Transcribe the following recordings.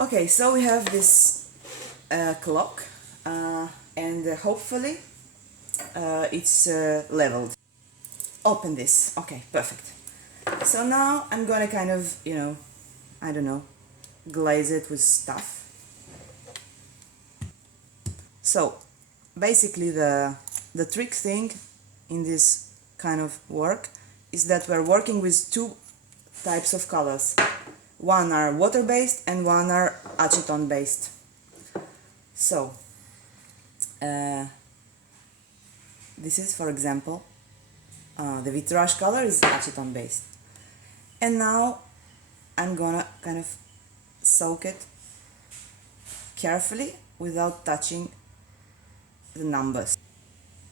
Okay, so we have this clock and hopefully it's leveled. Open this. Okay, perfect. So now I'm gonna kind of, I don't know, glaze it with stuff. So basically the trick thing in this kind of work is that we're working with two types of colors. One are water-based and one are acetone-based. So this is, for example, the vitrail color is acetone-based. And now I'm gonna kind of soak it carefully without touching the numbers,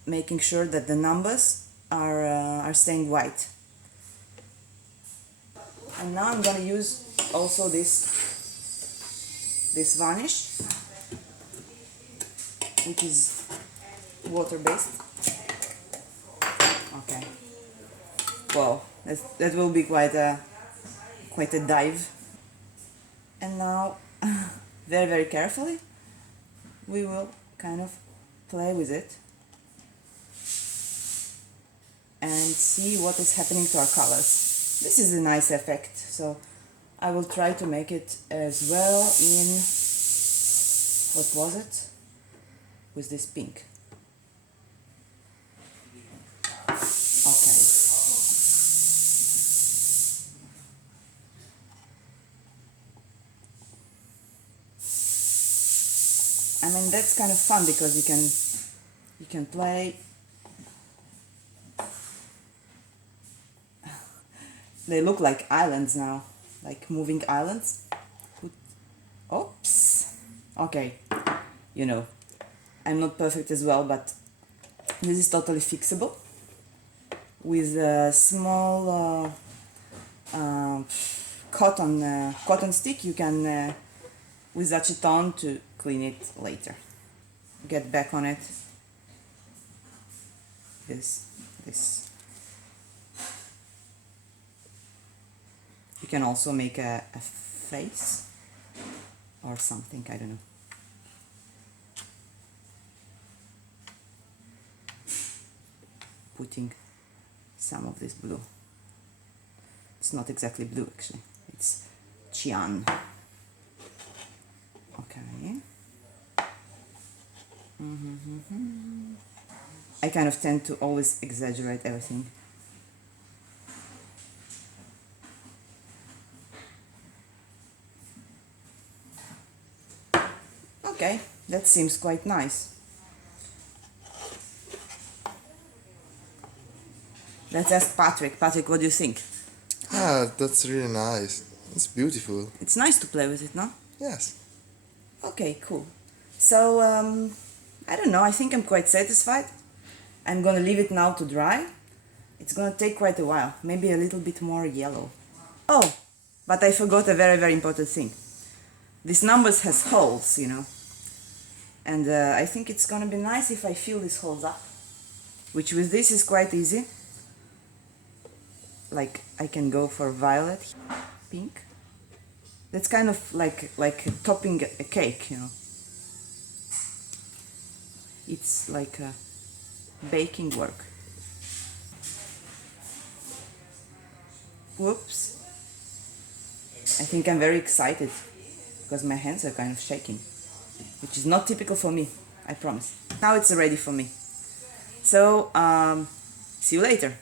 making sure that the numbers are staying white. And now I'm gonna use also this varnish, which is water-based. Okay. Wow, that will be quite a dive. And now, very, very carefully, we will kind of play with it and see what is happening to our colors. This is a nice effect, so I will try to make it as well in, what was it? With this pink. Okay. I mean, that's kind of fun because you can play. They look like islands now, like moving islands. Oops. Okay, I'm not perfect as well, but this is totally fixable. With a small cotton stick, you can, with acetone, to clean it later. Get back on it. This. You can also make a face or something, I don't know. Putting some of this blue. It's not exactly blue actually, it's cyan. Okay. I kind of tend to always exaggerate everything. Okay, that seems quite nice. Let's ask Patrick. Patrick, what do you think? Ah, that's really nice. It's beautiful. It's nice to play with it, no? Yes. Okay, cool. So, I don't know, I think I'm quite satisfied. I'm gonna leave it now to dry. It's gonna take quite a while, maybe a little bit more yellow. Oh, but I forgot a very, very important thing. This numbers has holes, and I think it's gonna be nice if I fill these holes up, which with this is quite easy. Like, I can go for violet, pink. That's kind of like topping a cake, It's like a baking work. Whoops. I think I'm very excited because my hands are kind of shaking, which is not typical for me, I promise. Now it's ready for me. So, see you later.